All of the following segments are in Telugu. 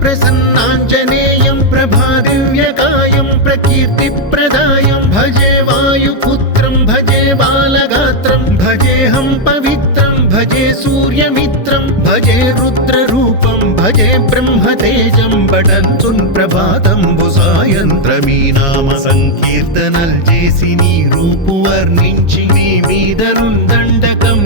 प्रसन्नाञ्जनेयं प्रभादिव्यकायं प्रकीर्तिप्रदायं भजे वायुपुत्रं भजे बालगात्रं भजेऽहं पवित्रं भजे सूर्यमित्रं भजे रुद्ररूपं भजे ब्रह्मतेजं बडन्तुन् ప్రభాతంబు సాయంత్రమీ నామ సంకీర్తనల్ చేసి నీ రూపు వర్ణించి నీ మీదనుందండకం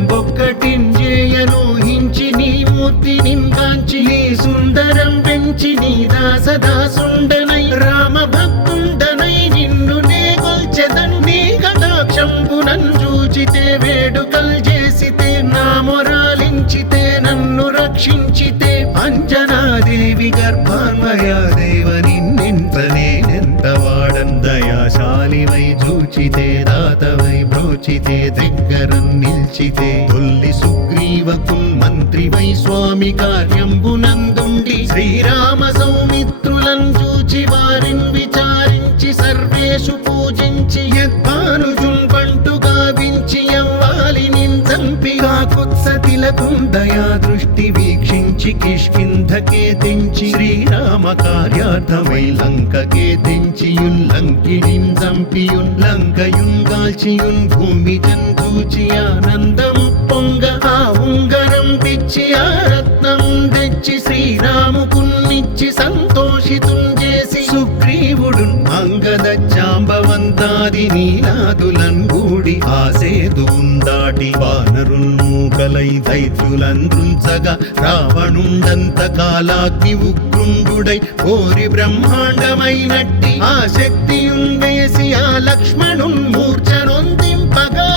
ఒక్కటింజేయనూహించి నీ మూర్తి నింకాంచి నీ సుందరం పెంచి నీ దాసదాసుండనై రామ భక్తుండనై నిన్ను నే కొల్చెదన్ నీ కటాక్షంబునన్ చూచితే వేడుకల్ చేసితే నా మొరాలించితే నన్ను రక్షించితే అంజనాదేవి గర్భాన్వయా దేవ నిన్నెంత వాడన్ దయాశాలివై చూచితే దాతవై బ్రోచితే దగ్గరం నిల్చితే తొల్లి సుగ్రీవకున్ మంత్రివై స్వామి కార్యంబునందుండి శ్రీరామ సౌమిత్రులను చూచి వారిని విచారించి సర్వేషు పూజించి యద్భానుజున్ పంటు గావించి యవ్వాలిని చంపి కాకుత్సతిలకుం దయా దృష్టి వీక్షించి కిష్కింధకే తెంచి శ్రీరామ కార్యార్థమై లంకకే తెంచియున్ లంకిణిన్ చంపియున్ లంకయున్ కాల్చియున్ భూమి జంతూచి ఆనందం పొంగ ఆ ఉంగరం పిచ్చి ఆ రత్నం తెచ్చి శ్రీరాముకున్నిచ్చి సంతోషితున్ చేసి సుగ్రీవుడు అంగద జాంబవంతాది నీలాదులన్ గూడి ఆసేదువున్ దాటి వానరుల్ మూకలై దైత్యులందృంచగా రావణుండంత కాలాగ్ని ఉగ్రుండుడై కోరి బ్రహ్మాండమైనట్టి ఆ శక్తియున్ వేసి ఆ లక్ష్మణున్ మూర్ఛనొందింపగా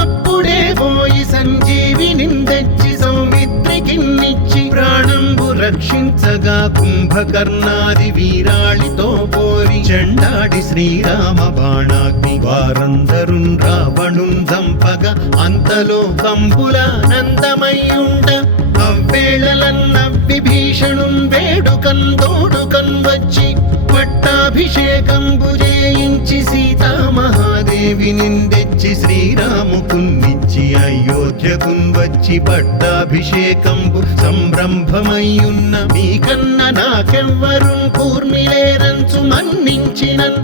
అప్పుడే పోయి సంజీవిని తెచ్చి సౌమిత్రికిన్నిచ్చి ప్రాణంబు రక్షించగా కుంభకర్ణాది వీరాళితో పోరి చెండాడి శ్రీరామ బాణాగ్ని వారందరున్ రావణున్ చంపగా అంతలో కంపులానందమయ్యుండ అవ్వేళలన్నవ్విభీషణున్ వేడుకన్ తోడుకన్ వచ్చి పట్టాభిషేకంబు చేయించి సీతామహాదేవి నిందెచ్చి శ్రీరాముకున్నిచ్చి అయోధ్యకున్ వచ్చి పట్టాభిషేకంబు సంరంభమయ్యున్న మీకన్న నాకెవ్వరున్ కూర్మిలేరంచు మన్నించినన్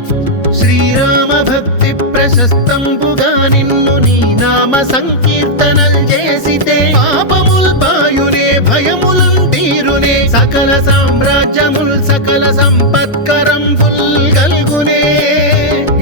శ్రీరామ భక్తి ప్రశస్తంబుగా నిన్ను నీ నామ సంకీర్తనల్ చేసితే పాపముల్ బాయునే భయములున్ తీరునే సకల సామ్రాజ్యముల్ సకల సంపత్కరంబుల్ గల్గునే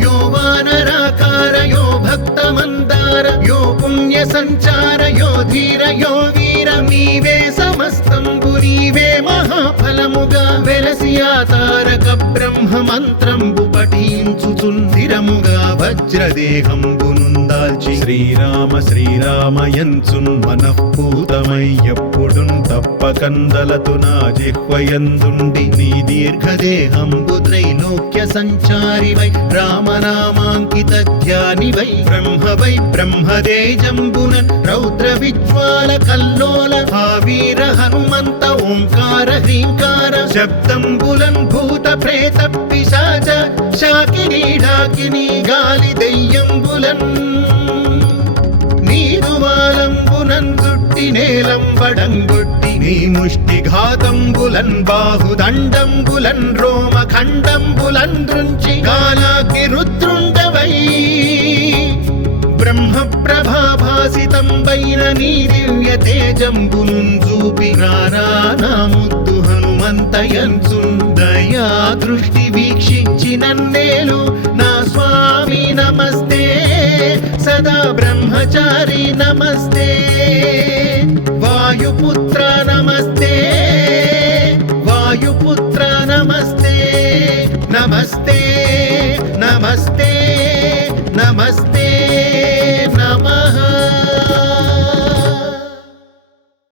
యో వానరాకార యో భక్త మందార యో పుణ్య సంచార యో ధీర యో వీర నీవే సమస్తంబు నీవే మహాఫలముగా వెలసి ఆ తారక బ్రహ్మ మంత్రంబు పఠించుచుందిరముగా వజ్రదేహంబునుందాల్చి శ్రీరామ శ్రీరామయంచున్ మనఃపూతమై ఎప్పుడున్ తప్పకందలతు నా జిహ్వయందుండి నీ దీర్ఘదేహంబు త్రైలోక్య సంచారివై రామనామాంకిత ధ్యానివై బ్రహ్మవై బ్రహ్మదేజంబునన్ రౌద్ర విజ్వాల కల్లోల భావీర హనుమంత ఓంకార హ్రీంకార శబ్దంబులన్ భూత ప్రేత పిశాచ శాకినీ ఢాకినీ గాలి దెయ్యంబులన్ నీదువాలంబునన్ చుట్టి నేలంబడంగొట్టి నీ ముష్టిఘాతంబులన్ బాహుదండంబులన్ రోమఖండంబులన్ దృంచి కాలాగ్ని రుద్రుండవై బ్రహ్మ ప్రభాభాసితంబైన నీ దివ్య తేజంబునున్ చూపి రానా ముద్దు హనుమంతయంచున్ దయా దృష్టి వీక్షించి నన్నేలు నా స్వామి నమస్తే సదా బ్రహ్మచారి నమస్తే వాయుపుత్ర నమస్తే వాయుపుత్ర నమస్తే నమస్తే నమస్తే నమస్తే